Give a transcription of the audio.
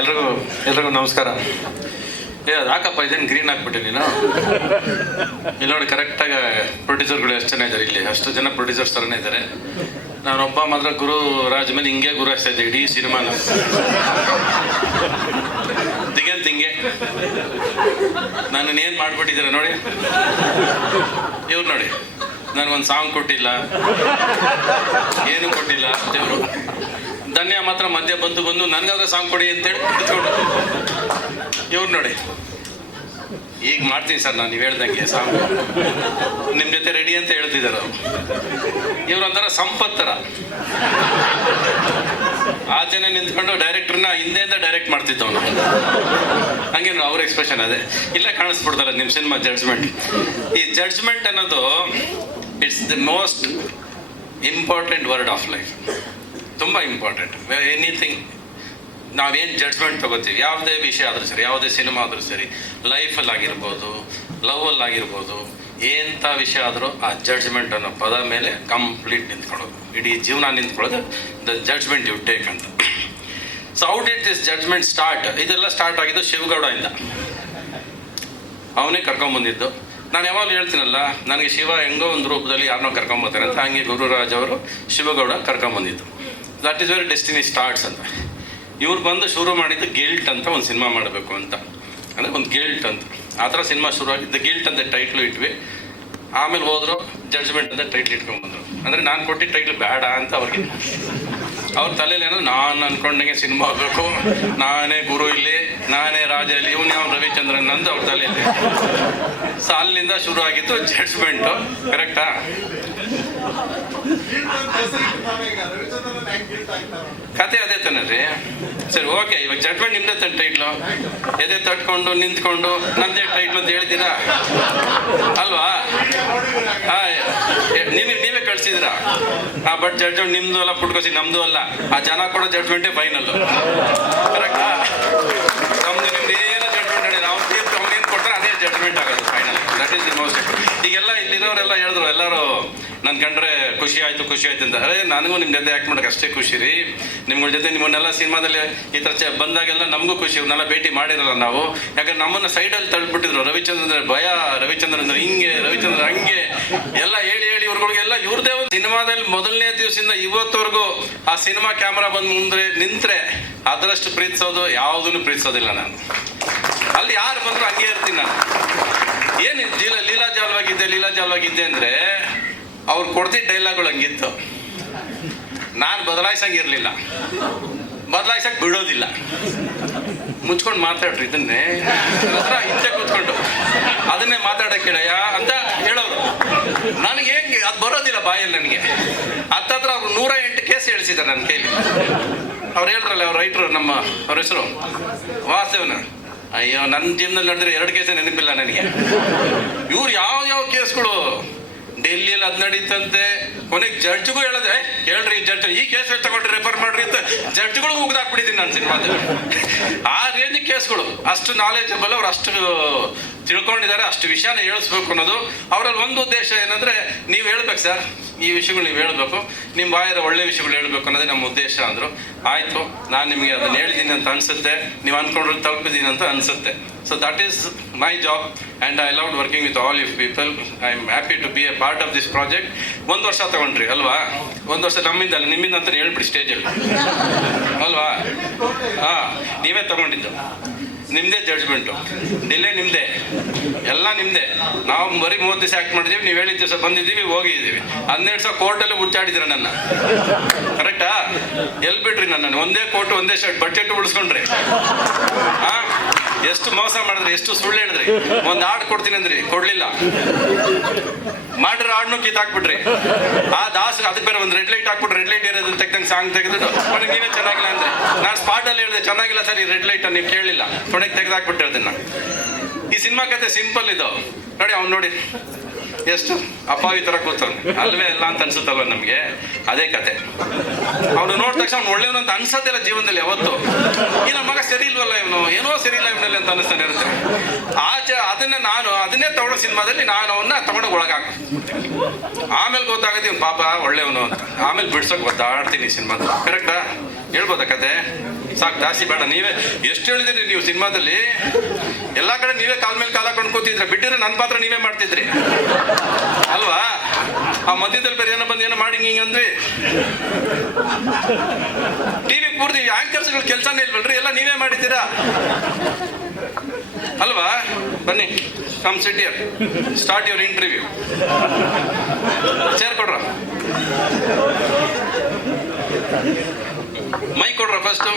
ಎಲ್ರಿಗೂ ನಮಸ್ಕಾರ. ಅದು ಹಾಕಪ್ಪ, ಇದೇನು ಗ್ರೀನ್ ಹಾಕ್ಬಿಟ್ಟೆ ನೀನು. ಇಲ್ಲಿ ನೋಡಿ, ಕರೆಕ್ಟಾಗಿ ಪ್ರೊಡ್ಯೂಸರ್ಗಳು ಎಷ್ಟು ಜನ ಇದ್ದಾರೆ ಇಲ್ಲಿ, ಅಷ್ಟು ಜನ ಪ್ರೊಡ್ಯೂಸರ್ಸ್ ಥರನೇ ಇದ್ದಾರೆ. ನಾನೊಬ್ಬ ಮಾತ್ರ ಗುರು ರಾಜ್ ಮೇಲೆ ಹಿಂಗೆ ಗುರು ಹಾಕ್ತಾ ಇದ್ದೆ ಇಡೀ ಸಿನಿಮಾನ. ದಿಗಂತ್ ಹಿಂಗೆ ನನ್ನನ್ನೇನು ಮಾಡಿಬಿಟ್ಟಿದ್ದಾರೆ ನೋಡಿ. ಇವ್ರು ನೋಡಿ, ನನಗೊಂದು ಸಾಂಗ್ ಕೊಟ್ಟಿಲ್ಲ, ಏನು ಕೊಟ್ಟಿಲ್ಲ ದೇವರು. ಧನ್ಯ ಮಾತ್ರ ಮಧ್ಯ ಬಂದು ನನಗಾದ್ರೆ ಸಾಂಗ್ ಕೊಡಿ ಅಂತೇಳಿ ಕುತ್ಕೊಂಡು. ಇವ್ರು ನೋಡಿ, ಈಗ ಮಾಡ್ತೀನಿ ಸರ್ ನಾನು ನೀವು ಹೇಳ್ದಂಗೆ ಸಾಂಗ್, ನಿಮ್ಮ ಜೊತೆ ರೆಡಿ ಅಂತ ಹೇಳ್ತಿದ್ದಾರೆ ಅವ್ರು. ಇವ್ರೊಂಥರ ಸಂಪತ್ ಥರ. ಆಚೆನೆ ನಿಂತ್ಕೊಂಡು ಡೈರೆಕ್ಟ್ರನ್ನ ಹಿಂದೆಯಿಂದ ಡೈರೆಕ್ಟ್ ಮಾಡ್ತಿದ್ದವನು. ಹಂಗೇನು ಅವ್ರ ಎಕ್ಸ್ಪ್ರೆಷನ್ ಅದೇ ಇಲ್ಲ ಕಾಣಿಸ್ಬಿಡ್ತಲ್ಲ ನಿಮ್ಮ ಸಿನಿಮಾ ಜಡ್ಜ್ಮೆಂಟ್. ಈ ಜಡ್ಜ್ಮೆಂಟ್ ಅನ್ನೋದು it's the most important word of life. ತುಂಬ ಇಂಪಾರ್ಟೆಂಟ್. ಎನಿಥಿಂಗ್ ನಾವೇನು ಜಡ್ಜ್ಮೆಂಟ್ ತೊಗೋತೀವಿ, ಯಾವುದೇ ವಿಷಯ ಆದರೂ ಸರಿ, ಯಾವುದೇ ಸಿನಿಮಾ ಆದರೂ ಸರಿ, ಲೈಫಲ್ಲಾಗಿರ್ಬೋದು, ಲವ್ವಲ್ಲಾಗಿರ್ಬೋದು, ಎಂಥ ವಿಷಯ ಆದರೂ ಆ ಜಡ್ಜ್ಮೆಂಟ್ ಅನ್ನೋ ಪದ ಮೇಲೆ ಕಂಪ್ಲೀಟ್ ನಿಂತ್ಕೊಳ್ಳೋದು, ಇಡೀ ಜೀವನ ನಿಂತ್ಕೊಳ್ಳೋದು ದ ಜಡ್ಜ್ಮೆಂಟ್ ಯು ಟೇಕ್ ಅಂತ. So how did this judgement start? ಇದೆಲ್ಲ ಸ್ಟಾರ್ಟ್ ಆಗಿದ್ದು ಶಿವಗೌಡದಿಂದ. ಅವನೇ ಕರ್ಕೊಂಬಂದಿದ್ದು. ನಾನು ಯಾವಾಗಲೂ ಹೇಳ್ತೀನಲ್ಲ, ನನಗೆ ಶಿವ ಹೆಂಗೋ ಒಂದು ರೂಪದಲ್ಲಿ ಯಾರನ್ನೋ ಕರ್ಕೊಂಬರ್ತಾರೆ ಅಂತ, ಹಂಗೆ ಗುರುರಾಜ್ ಅವರು ಶಿವಗೌಡ ಕರ್ಕೊಂಬಂದಿದ್ದು. That is very destiny starts ಅಂತ. ಇವ್ರು ಬಂದು ಶುರು ಮಾಡಿದ್ದು ಗಿಲ್ಟ್ ಅಂತ ಒಂದು ಸಿನಿಮಾ ಮಾಡಬೇಕು ಅಂತ, ಅಂದರೆ ಒಂದು ಗಿಲ್ಟ್ ಅಂತ. ಆ ಥರ ಸಿನಿಮಾ ಶುರುವಾಗಿದ್ದು ಗಿಲ್ಟ್ ಅಂತ ಟೈಟ್ಲು ಇಟ್ವಿ. ಆಮೇಲೆ ಹೋದ್ರು ಜಡ್ಜ್ಮೆಂಟ್ ಅಂತ ಟೈಟ್ಲ್ ಇಟ್ಕೊಂಡ್ಬಂದರು. ಅಂದರೆ ನಾನು ಕೊಟ್ಟಿದ್ದ ಟೈಟ್ಲ್ ಬೇಡ ಅಂತ ಅವ್ರಿಗೆ. ಅವ್ರ ತಲೆಯಲ್ಲೇನೋ ನಾನು ಅಂದ್ಕೊಂಡಂಗೆ ಸಿನಿಮಾ ಆಗಬೇಕು, ನಾನೇ ಗುರು ಇಲ್ಲಿ, ನಾನೇ ರಾಜ ಇಲ್ಲಿ, ಇವನು ಯಾವ ರವಿಚಂದ್ರನ್ ಅಂತ ಅವ್ರ ತಲೆಯಲ್ಲಿ. ಸೊ ಅಲ್ಲಿಂದ ಶುರು ಆಗಿತ್ತು ಜಡ್ಜ್ಮೆಂಟು. ಕರೆಕ್ಟಾ? ಕತೆ ಅದೇ ತಾನೇ ರೀ. ಸರಿ, ಓಕೆ, ಇವಾಗ ಜಡ್ಜ್ಮೆಂಟ್ ನಿಮ್ದೇ ತಾನೆ ಟೈಟ್ಲು. ಎದೆ ತಟ್ಕೊಂಡು ನಿಂತ್ಕೊಂಡು ನಂದೇ ಟೈಟ್ಲು ಅಂತ ಹೇಳ್ತೀರಾ ಅಲ್ವಾ? ನೀವೇ ಕಳ್ಸಿದ್ದೀರಾ. ಬಟ್ ಜಡ್ಜ್ಮೆಂಟ್ ನಿಮ್ದು ಅಲ್ಲ, ಪುಟ್ಕೋಸಿ ನಮ್ದು ಅಲ್ಲ. ಆ ಜನ ಕೊಡೋ ಜಡ್ಜ್ಮೆಂಟೇ ಫೈನಲ್ಲು. ಕರೆಕ್ಟಾ? ನಮ್ದು ನಿಮ್ದು ಏನೋ ಜಡ್ಜ್ಮೆಂಟ್ ಹೇಳಿ ಅವ್ನೇನು ಕೊಟ್ಟರೆ ಅದೇ ಜಡ್ಜ್ಮೆಂಟ್ ಆಗೋದು final. That is the most. ಈಗೆಲ್ಲ ಇಲ್ಲಿರೋರೆಲ್ಲ ಹೇಳಿದ್ರು, ಎಲ್ಲರೂ ನನ್ನ ಕಂಡ್ರೆ ಖುಷಿ ಆಯಿತು ಅಂತ. ಅದೇ ನನಗೂ ನಿಮ್ಮ ಜೊತೆ ಆ್ಯಕ್ಟ್ ಮಾಡೋಕೆ ಅಷ್ಟೇ ಖುಷಿ ರೀ. ನಿಮ್ಗಳ ಜೊತೆ ನಿಮ್ಮನ್ನೆಲ್ಲ ಸಿನಿಮಾದಲ್ಲಿ ಈ ಥರ ಬಂದಾಗೆಲ್ಲ ನಮಗೂ ಖುಷಿ. ಇವ್ರನ್ನೆಲ್ಲ ಭೇಟಿ ಮಾಡಿರಲ್ಲ ನಾವು. ಯಾಕಂದ್ರೆ ನಮ್ಮನ್ನು ಸೈಡಲ್ಲಿ ತಳ್ಳಿಬಿಟ್ಟಿದ್ರು. ರವಿಚಂದ್ರ ಭಯ, ರವಿಚಂದ್ರ ಅಂದ್ರೆ ಹಿಂಗೆ, ರವಿಚಂದ್ರ ಹಂಗೆ ಎಲ್ಲ ಹೇಳಿ ಇವ್ರುಗಳಿಗೆಲ್ಲ ಇವ್ರದೇ ಒಂದು ಸಿನಿಮಾದಲ್ಲಿ ಮೊದಲನೇ ದಿವಸದಿಂದ ಇವತ್ತವರೆಗೂ ಆ ಸಿನಿಮಾ ಕ್ಯಾಮ್ರಾ ಬಂದು ಮುಂದೆ ನಿಂತರೆ ಅದರಷ್ಟು ಪ್ರೀತಿಸೋದು ಯಾವುದನ್ನು ಪ್ರೀತಿಸೋದಿಲ್ಲ ನಾನು. ಅಲ್ಲಿ ಯಾರು ಬಂದರೂ ಹಂಗೆ ಇರ್ತೀನಿ ನಾನು. ಏನು ಲೀಲಾಜಾಲವಾಗಿದ್ದೆ ಅಂದರೆ ಅವ್ರು ಕೊಡ್ತಿದ್ದ ಡೈಲಾಗ್ಗಳು ಹಂಗಿತ್ತು. ನಾನು ಬದಲಾಯಿಸಂಗಿರಲಿಲ್ಲ, ಬದಲಾಯಿಸಕ್ಕೆ ಬಿಡೋದಿಲ್ಲ. ಮುಚ್ಕೊಂಡು ಮಾತಾಡ್ರಿ, ಇದನ್ನೇ ಹಿಂದೆ ಕೂತ್ಕೊಂಡು ಅದನ್ನೇ ಮಾತಾಡಕ್ಕೆ ಹೇಳಯ್ಯ ಅಂತ ಹೇಳೋರು. ನನಗೆ ಹೆಂಗೆ ಅದು ಬರೋದಿಲ್ಲ ಬಾಯಲ್ಲಿ. ನನಗೆ ಹತ್ತತ್ರ ಅವ್ರು 108 ಕೇಸ್ ಹೇಳಿಸಿದ್ದಾರೆ ನನ್ನ ಕೈಲಿ. ಅವ್ರು ಹೇಳ್ರಲ್ಲ, ಅವ್ರ ರೈಟ್ರು, ಅವ್ರ ಹೆಸರು ವಾಸುದೇವನ. ಅಯ್ಯೋ, ನನ್ನ ಜೀವನದಲ್ಲಿ ನಡೆದ್ರೆ 2 ಕೇಸೇ ನೆನಪಿಲ್ಲ ನನಗೆ. ಇವ್ರು ಯಾವ ಕೇಸ್ಗಳು ಡೆಲ್ಲಿಯಲ್ಲಿ ಅದು ನಡೀತಂತೆ. ಕೊನೆಗೆ ಜಡ್ಜ್ಗೂ ಹೇಳಿದ್ರೆ, ಹೇಳ್ರಿ ಜಡ್ಜ್ ಈ ಕೇಸ್ ತಗೊಂಡ್ರಿ, ರೆಫರ್ ಮಾಡ್ರಿ ಅಂತ ಜಡ್ಜ್ಗಳು ಮುಗ್ದಾಕ್ಬಿಟ್ಟಿದ್ದೀನಿ ನಾನು ಸಿನಿಮಾದಲ್ಲಿ. ಆ ರೇಂಜ್ ಕೇಸ್ಗಳು. ಅಷ್ಟು ನಾಲೆಜಬಲ್, ಅವ್ರು ಅಷ್ಟು ತಿಳ್ಕೊಂಡಿದ್ದಾರೆ, ಅಷ್ಟು ವಿಷಯನ ಹೇಳಿಸ್ಬೇಕು ಅನ್ನೋದು ಅವರಲ್ಲಿ ಒಂದು ಉದ್ದೇಶ. ಏನಂದರೆ, ನೀವು ಹೇಳ್ಬೇಕು ಸರ್, ಈ ವಿಷಯಗಳು ನೀವು ಹೇಳಬೇಕು, ನಿಮ್ಮ ಬಾಯರ ಒಳ್ಳೆ ವಿಷಯಗಳು ಹೇಳಬೇಕು ಅನ್ನೋದೇ ನಮ್ಮ ಉದ್ದೇಶ ಅಂದರು. ಆಯಿತು, ನಾನು ನಿಮಗೆ ಅದನ್ನು ಹೇಳಿದ್ದೀನಿ ಅಂತ ಅನಿಸುತ್ತೆ, ನೀವು ಅಂದ್ಕೊಂಡ್ರೆ ತಲುಪಿದ್ದೀನಿ ಅಂತ ಅನಿಸುತ್ತೆ. So that is my job and I love working with all you people. I am happy to be a part of this project. 1 ವರ್ಷ ತಗೊಂಡ್ರಿ ಅಲ್ವಾ? 1 ವರ್ಷ ನಮ್ಮಿಂದ ಅಲ್ಲ, ನಿಮ್ಮಿಂದ ಅಂತ ಹೇಳ್ಬಿಡಿ ಸ್ಟೇಜಲ್ಲಿ ಅಲ್ವಾ? ನೀವೇ ತಗೊಂಡಿದ್ದು, ನಿಮ್ಮದೇ ಜಡ್ಜ್ಮೆಂಟು, ಡಿಲೇ ನಿಮ್ಮದೇ, ಎಲ್ಲ ನಿಮ್ಮದೇ. ನಾವು ಬರೀ 30 ದಿವಸ ಆ್ಯಕ್ಟ್ ಮಾಡಿದ್ದೀವಿ, ನೀವು ಹೇಳಿದ ದಿವಸ ಬಂದಿದ್ದೀವಿ, ಹೋಗಿದ್ದೀವಿ. 12 ದಿವಸ ಕೋರ್ಟಲ್ಲಿ ಮುಚ್ಚಾಡಿದ್ದೀರ ನನ್ನ. ಕರೆಕ್ಟಾ? ಎಲ್ಲಿ ಬಿಡ್ರಿ ನನ್ನನ್ನು? ಒಂದೇ ಕೋರ್ಟು, ಒಂದೇ ಶರ್ಟ್, ಬಡ್ಜೆಟ್ ಉಳಿಸ್ಕೊಂಡ್ರಿ. ಎಷ್ಟು ಮೋಸ ಮಾಡಿದ್ರಿ, ಎಷ್ಟು ಸುಳ್ಳು ಹೇಳಿದ್ರಿ. ಒಂದು ಹಾಡು ಕೊಡ್ತೀನಿ ಅಂದ್ರಿ, ಕೊಡ್ಲಿಲ್ಲ. ಮಾಡಿರೋ ಹಾಡನ್ನು ಕಿತ್ತಾಕ್ಬಿಟ್ರಿ. ಆ ದಾಸ್ ಅದಕ್ಕೆ ಬೇರೆ ಒಂದು ರೆಡ್ ಲೈಟ್ ಹಾಕ್ಬಿಟ್ರೆ, ರೆಡ್ ಲೈಟ್ ಇರೋದು ತೆಗ್ದಂಗೆ ಸಾಂಗ್ ತೆಗೆದು ಕೊನೆಗೆ ನೀವೇ ಚೆನ್ನಾಗಿಲ್ಲ ಅಂದ್ರೆ, ನಾನು ಸ್ಪಾಟಲ್ಲಿ ಹೇಳಿದೆ ಚೆನ್ನಾಗಿಲ್ಲ ಸರ್ ಈ ರೆಡ್ ಲೈಟ್ ನೀವು ಕೇಳಲಿಲ್ಲ, ಕೊನೆಗೆ ತೆಗೆದಾಕ್ಬಿಟ್ಟೆ ಅದನ್ನ. ಈ ಸಿನಿಮಾ ಕತೆ ಸಿಂಪಲ್ ಇದು ನೋಡಿ. ಅವ್ನು ನೋಡಿ ಎಷ್ಟು ಅಪ್ಪಾವಿ ಥರ ಕೂತವ್ನು, ಅಲ್ವೇ ಇಲ್ಲ ಅಂತ ಅನ್ಸುತ್ತಲ್ವ ನಮಗೆ? ಅದೇ ಕತೆ. ಅವನು ನೋಡಿದ ತಕ್ಷಣ ಅವ್ನು ಒಳ್ಳೆಯವನು ಅಂತ ಅನ್ಸೋದಿಲ್ಲ ಜೀವನದಲ್ಲಿ ಯಾವತ್ತು. ಈ ನಮ್ಮ ಮಗ ಸರಿ ಇಲ್ವಲ್ಲ, ಇವನು ಏನೋ ಸರಿ ಇಲ್ಲ ಇವನಲ್ಲಿ ಅಂತ ಅನಿಸ್ತಾನೆ ಇರುತ್ತೆ. ಅದನ್ನೇ ತಗೊಳ್ಳೋ ಸಿನಿಮಾದಲ್ಲಿ ನಾನು ಅವನ್ನ ತಗೊಂಡೋಗಿ ಒಳಗಾಕ. ಆಮೇಲೆ ಗೊತ್ತಾಗುತ್ತೆ ಇವ್ನು ಪಾಪ ಒಳ್ಳೆಯವನು ಅಂತ. ಆಮೇಲೆ ಬಿಡ್ಸೋಕೆ ಒದ್ದಾಡ್ತೀನಿ ಸಿನಿಮಾದ. ಕರೆಕ್ಟಾ? ಹೇಳ್ಬೋದಾ ಕತೆ? ಸಾಕು, ಜಾಸ್ತಿ ಬೇಡ. ನೀವೇ ಎಷ್ಟು ಹೇಳಿದ್ರಿ ನೀವು ಸಿನಿಮಾದಲ್ಲಿ, ಎಲ್ಲಾ ಕಡೆ ನೀವೇ ಕಾಲ್ ಮೇಲೆ ಕಾಲ ಹಾಕೊಂಡು ಕೂತಿದ್ರೆ, ಬಿಟ್ಟಿದ್ರೆ ನನ್ನ ಪಾತ್ರ ನೀವೇ ಮಾಡ್ತಿದ್ರಿ ಅಲ್ವಾ? ಆ ಮಧ್ಯದಲ್ಲಿ ಬೇರೆ ಏನೋ ಬಂದು ಏನೋ ಮಾಡಿ ಹಿಂಗಂದ್ರಿ. ಟಿವಿ ಪೂರ್ತಿ ಆಂಕರ್ಸ್ಗಳ ಕೆಲಸನೇ ಇಲ್ವಲ್ರಿ, ಎಲ್ಲ ನೀವೇ ಮಾಡಿದ್ದೀರಾ ಅಲ್ವಾ? ಬನ್ನಿ, come sit here, start your interview. Chair ಕೊಡ್ರ, ಮೈಕ್ ಕೊಡ್ರ ಫಸ್ಟ್.